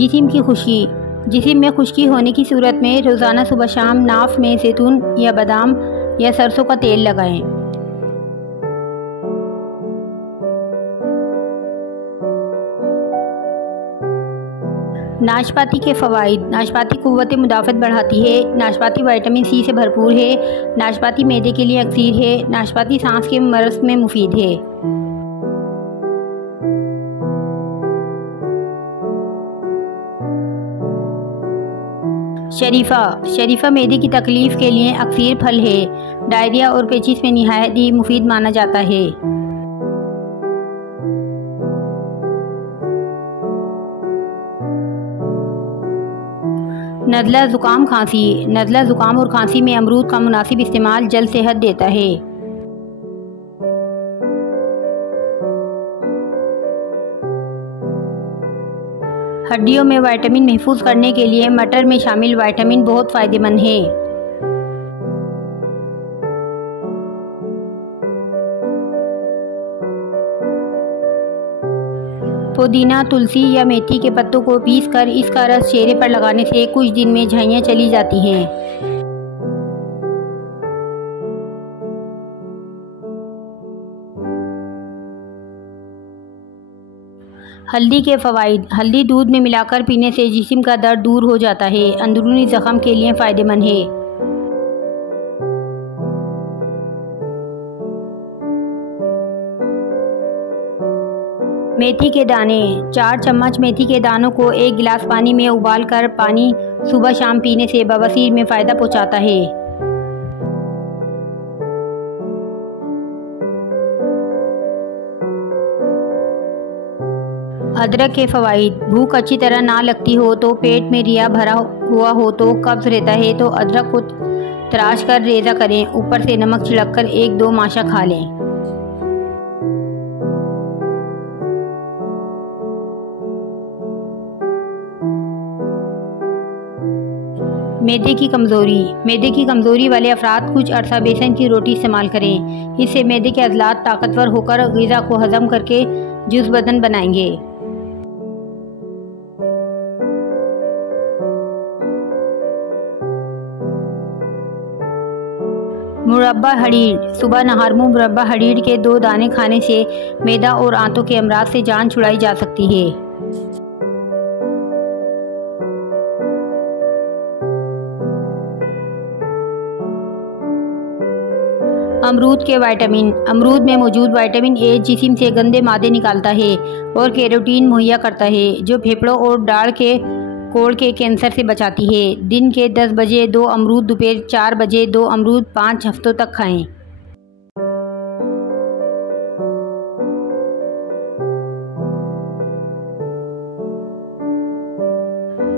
जिस्म में खुश्की होने की सूरत में रोज़ाना सुबह शाम नाफ में जैतून या बादाम या सरसों का तेल लगाएं। नाशपाती के फ़वाइद। नाशपाती क़ुव्वत मुदाफ़त बढ़ाती है। नाशपाती विटामिन सी से भरपूर है। नाशपाती मैदे के लिए अक्सीर है। नाशपाती सांस के मर्ज़ में मुफीद है। शरीफा मैदे की तकलीफ़ के लिए अक्सीर फल है। डायरिया और पेचिश में निहायत ही मुफीद माना जाता है। नज़ला ज़ुकाम खांसी। नज़ला ज़ुकाम और खांसी में अमरूद का मुनासिब इस्तेमाल जल्द सेहत देता है। हड्डियों में विटामिन महफूज करने के लिए मटर में शामिल विटामिन बहुत फ़ायदेमंद है। पुदीना, तुलसी या मेथी के पत्तों को पीसकर इसका रस चेहरे पर लगाने से कुछ दिन में झाइयाँ चली जाती हैं। हल्दी के फ़वाइद। हल्दी दूध में मिलाकर पीने से जिस्म का दर्द दूर हो जाता है। अंदरूनी ज़ख्म के लिए फ़ायदेमंद है। मेथी के दाने। 4 चम्मच मेथी के दानों को 1 गिलास पानी में उबालकर पानी सुबह शाम पीने से बवासीर में फ़ायदा पहुँचाता है। अदरक के फ़वाइद। भूख अच्छी तरह ना लगती हो तो पेट में रिया भरा हुआ हो तो कब्ज़ रहता है तो अदरक को तराश कर रेज़ा करें। ऊपर से नमक छिड़क कर 1-2 माशा खा लें। मैदे की कमज़ोरी वाले अफराद कुछ अरसा बेसन की रोटी इस्तेमाल करें। इससे मैदे के अज़लात ताकतवर होकर ग़िज़ा को हज़म करके जुज़ बदन बनाएंगे। मुरब्बा हरीर। सुबह नहारमू मुरब्बा हरीर के 2 दाने खाने से मैदा और आंतों के अमराज से जान छुड़ाई जा सकती है। अमरूद के विटामिन। अमरूद में मौजूद विटामिन ए जिस्म से गंदे मादे निकालता है और कैरोटीन मुहैया करता है जो फेफड़ों और दाढ़ के कोड़ के कैंसर से बचाती है। दिन के 10 बजे 2 अमरूद, दोपहर 4 बजे 2 अमरूद 5 हफ्तों तक खाएं।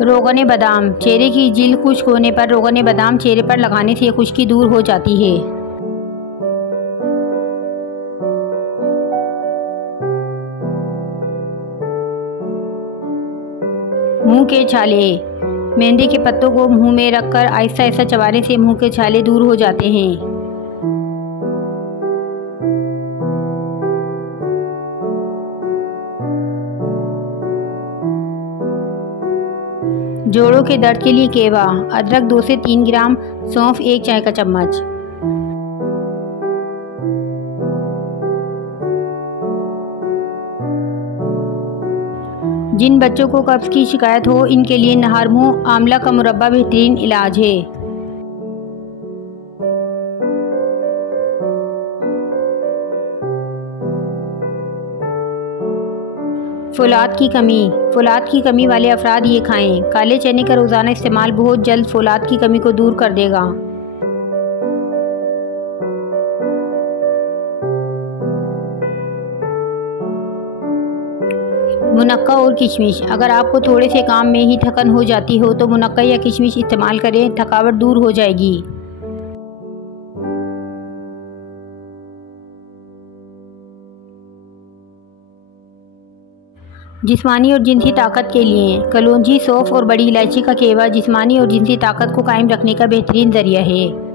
रोगन बादाम। चेहरे की जिल्द खुश्क होने पर रोगन बादाम चेहरे पर लगाने से खुश्की दूर हो जाती है। मुंह के छाले। मेहंदी के पत्तों को मुंह में रखकर आहिस्ता आहिस्ता चबाने से मुंह के छाले दूर हो जाते हैं। जोड़ों के दर्द के लिए केवा। अदरक 2 से 3 ग्राम, सौंफ 1 चाय का चम्मच। जिन बच्चों को कब्ज़ की शिकायत हो इनके लिए नहारमू आंवला का मुरब्बा बेहतरीन इलाज है। फ़ोलाद की कमी वाले अफराद ये खाएं। काले चने का रोज़ाना इस्तेमाल बहुत जल्द फ़ोलाद की कमी को दूर कर देगा। मुनक्का और किशमिश। अगर आपको थोड़े से काम में ही थकन हो जाती हो तो मुनक्का या किशमिश इस्तेमाल करें, थकावट दूर हो जाएगी। जिस्मानी और जिनसी ताकत के लिए कलौंजी, सौंफ और बड़ी इलायची का केवा जिस्मानी और जिनसी ताकत को कायम रखने का बेहतरीन ज़रिया है।